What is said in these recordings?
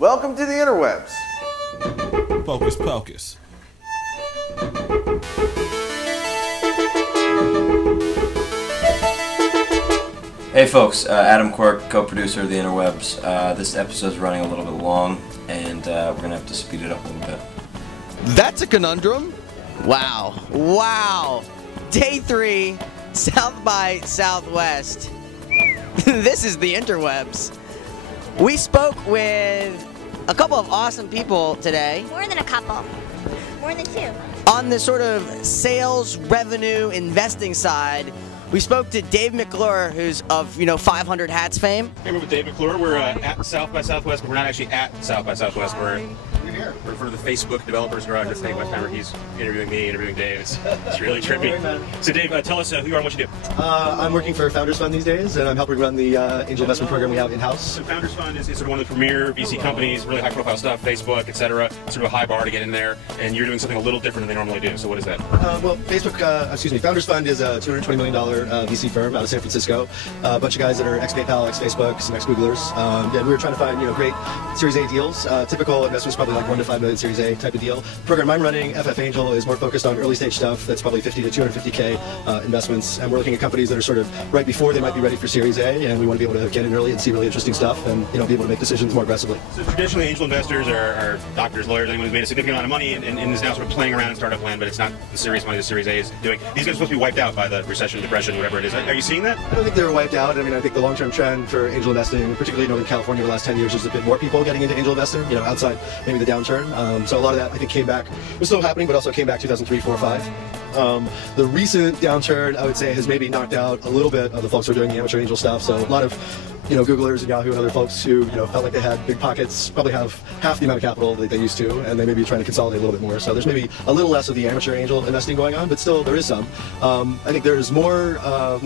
Welcome to the interwebs. Focus Pocus. Hey folks, Adam Quirk, co-producer of the interwebs. This episode's running a little bit long, and we're going to have to speed it up a little bit. That's a conundrum. Wow. Day 3, South by Southwest. This is the interwebs. We spoke with a couple of awesome people today. More than a couple. More than two. On the sort of sales, revenue, investing side, we spoke to Dave McClure, who's of 500 Hats fame. Hey, we're with Dave McClure. We're at South by Southwest, but we're not actually at South by Southwest. We're here. We're for the Facebook Developers Garage. That's Dave Westheimer. He's interviewing me, interviewing Dave. It's really trippy. So Dave, tell us who you are and what you do. I'm working for Founders Fund these days, and I'm helping run the angel investment program we have in-house. So Founders Fund is sort of one of the premier VC companies, really high-profile stuff, Facebook, etc. Sort of a high bar to get in there, and you're doing something a little different than they normally do. So what is that? Founders Fund is a $220 million VC firm out of San Francisco. A bunch of guys that are ex-PayPal, ex-Facebook, some ex-Googlers. And we were trying to find great Series A deals. Typical investments probably like 1 to 5 million Series A type of deal. The program I'm running, FF Angel, is more focused on early stage stuff. That's probably 50 to 250K investments. And we're looking at companies that are sort of right before they might be ready for Series A, and we want to be able to get in early and see really interesting stuff and be able to make decisions more aggressively. So traditionally, angel investors are doctors, lawyers, anyone who's made a significant amount of money and is now sort of playing around in startup land, but it's not the serious money the Series A is doing. These guys are supposed to be wiped out by the recession, depression, whatever it is. Are you seeing that? I don't think they're wiped out. I mean, I think the long-term trend for angel investing, particularly in California, the last 10 years, is a bit more people getting into angel investing, outside maybe the downturn. So a lot of that, I think, came back. It was still happening, but also came back 2003, 4, 5. The recent downturn, I would say, has maybe knocked out a little bit of the folks who are doing the amateur angel stuff. So a lot of Googlers and Yahoo and other folks who felt like they had big pockets probably have half the amount of capital that they used to, and they may be trying to consolidate a little bit more. So there's maybe a little less of the amateur angel investing going on, but still there is some. I think there's more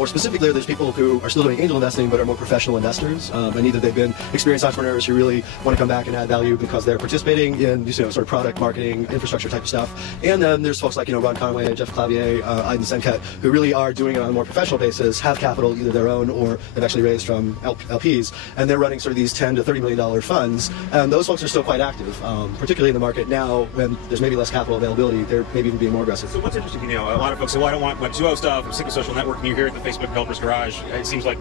specifically, there's people who are still doing angel investing but are more professional investors, and either they've been experienced entrepreneurs who really want to come back and add value because they're participating in sort of product marketing, infrastructure type of stuff. And then there's folks like Ron Conway, Jeff Clavier, Aiden Senket, who really are doing it on a more professional basis, have capital either their own or they've actually raised from LPs, and they're running sort of these $10 to $30 million funds, and those folks are still quite active, particularly in the market now when there's maybe less capital availability. They're maybe even being more aggressive. So what's interesting, a lot of folks say, well, I don't want Web 2.0 stuff, I'm sick of social networking. You're here at the Facebook Developers Garage. It seems like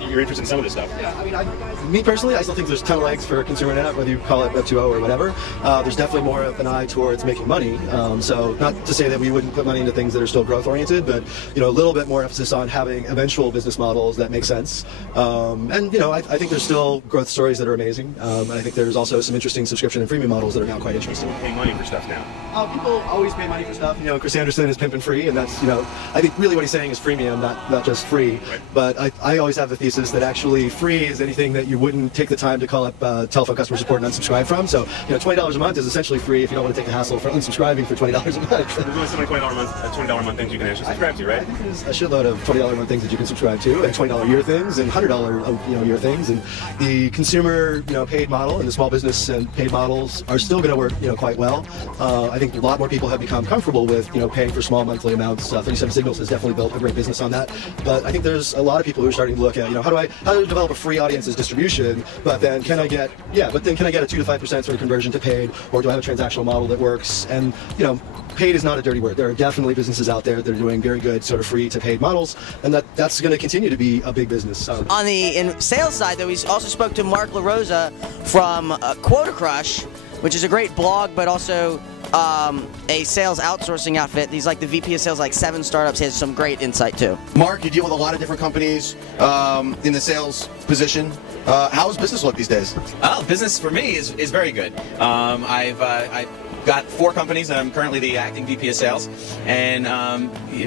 you're interested in some of this stuff. Yeah, I mean, me personally, I still think there's a ton of legs for consumer internet, whether you call it Web 2.0 or whatever. There's definitely more of an eye towards making money. So not to say that we wouldn't put money into things that are still growth oriented, but a little bit more emphasis on having eventual business models that make sense. I think there's still growth stories that are amazing. And I think there's also some interesting subscription and freemium models that are now quite interesting. People pay money for stuff now. People always pay money for stuff. Chris Anderson is pimping free, and that's I think really what he's saying is freemium, not just free. Right. But I always have the thesis that actually free is anything that you wouldn't take the time to call up telephone customer support and unsubscribe from. So $20 a month is essentially free if you don't want to take the hassle for unsubscribing for $20 a month. There's only so many $20 a month things you can actually subscribe to, right? I think there's a shitload of $20 a month things that you can subscribe to, and $20 a year things, and $100 year things. And the consumer paid model and the small business and paid models are still going to work quite well. I think a lot more people have become comfortable with paying for small monthly amounts. 37 Signals has definitely built a great business on that. But I think there's a lot of people who are starting to look at how to develop a free audience as distribution, but then can I get a 2 to 5% sort of conversion to paid, or do I have a transactional model that works? And paid is not a dirty word. There are definitely businesses out there that are doing very good sort of free to paid models, and that's going to continue to be a big business. On the sales side, though, we also spoke to Mark LaRosa from QuotaCrush, which is a great blog, but also a sales outsourcing outfit. He's like the VP of sales, like 7 startups. He has some great insight too. Mark, you deal with a lot of different companies in the sales position. How does business look these days? Business for me is very good. I've got 4 companies, and I'm currently the acting VP of sales. And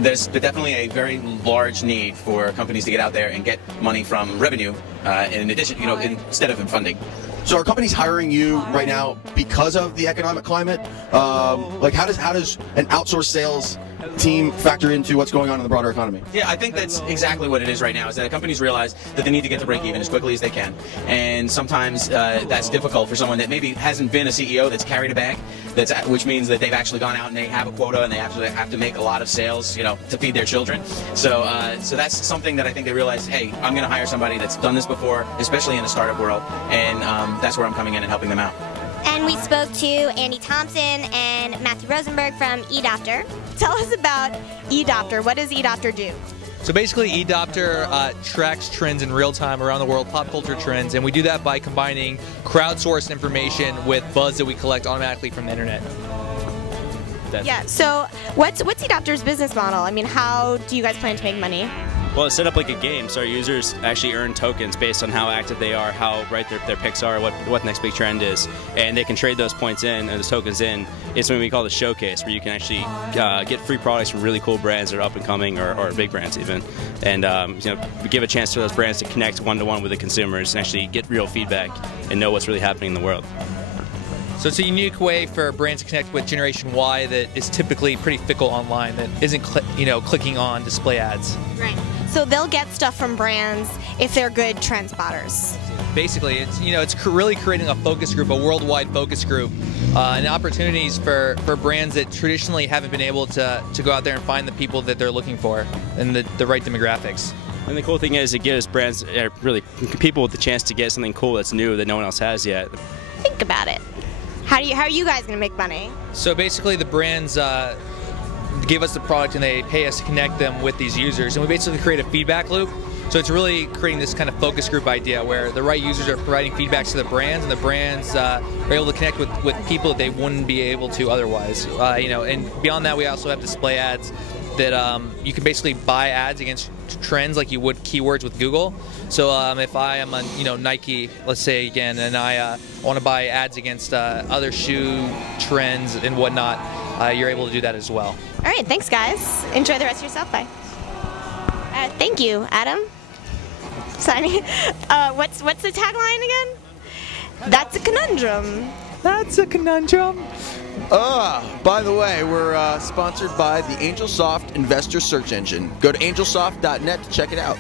there's definitely a very large need for companies to get out there and get money from revenue, in addition, instead of in funding. So are companies hiring you right now because of the economic climate? How does an outsourced sales team factor into what's going on in the broader economy? Yeah, I think that's exactly what it is right now, is that companies realize that they need to get to break even as quickly as they can. And sometimes that's difficult for someone that maybe hasn't been a CEO that's carried a bag, which means that they've actually gone out and they have a quota and they actually have to make a lot of sales, to feed their children. So that's something that I think they realize, hey, I'm going to hire somebody that's done this before, especially in the startup world, and that's where I'm coming in and helping them out. And we spoke to Andy Thompson and Matthew Rosenberg from eDopter. Tell us about eDopter. What does eDopter do? So basically, eDopter tracks trends in real time around the world, pop culture trends, and we do that by combining crowdsourced information with buzz that we collect automatically from the internet. Yeah, so what's eDopter's business model? I mean, how do you guys plan to make money? Well, it's set up like a game, so our users actually earn tokens based on how active they are, how bright their picks are, what the next big trend is, and they can trade those points in, and those tokens in. It's what we call the showcase, where you can actually get free products from really cool brands that are up and coming, or big brands even, and we give a chance to those brands to connect one-to-one with the consumers and actually get real feedback and know what's really happening in the world. So it's a unique way for brands to connect with Generation Y that is typically pretty fickle online, that isn't clicking on display ads. Right. So they'll get stuff from brands if they're good trend spotters. Basically, it's really creating a focus group, a worldwide focus group, and opportunities for brands that traditionally haven't been able to go out there and find the people that they're looking for and the right demographics. And the cool thing is it gives brands, really people, the chance to get something cool that's new that no one else has yet. Think about it. How are you guys going to make money? So basically, the brands give us the product and they pay us to connect them with these users, and we basically create a feedback loop. So it's really creating this kind of focus group idea where the right users are providing feedback to the brands, and the brands are able to connect with people that they wouldn't be able to otherwise. And beyond that, we also have display ads that you can basically buy ads against trends like you would keywords with Google. So if I am on Nike, let's say again, and I want to buy ads against other shoe trends and whatnot, you're able to do that as well. All right, thanks guys. Enjoy the rest of your South by. Thank you, Adam. Signing. What's the tagline again? That's a conundrum. That's a conundrum. By the way, we're sponsored by the AngelSoft Investor Search Engine. Go to angelsoft.net to check it out.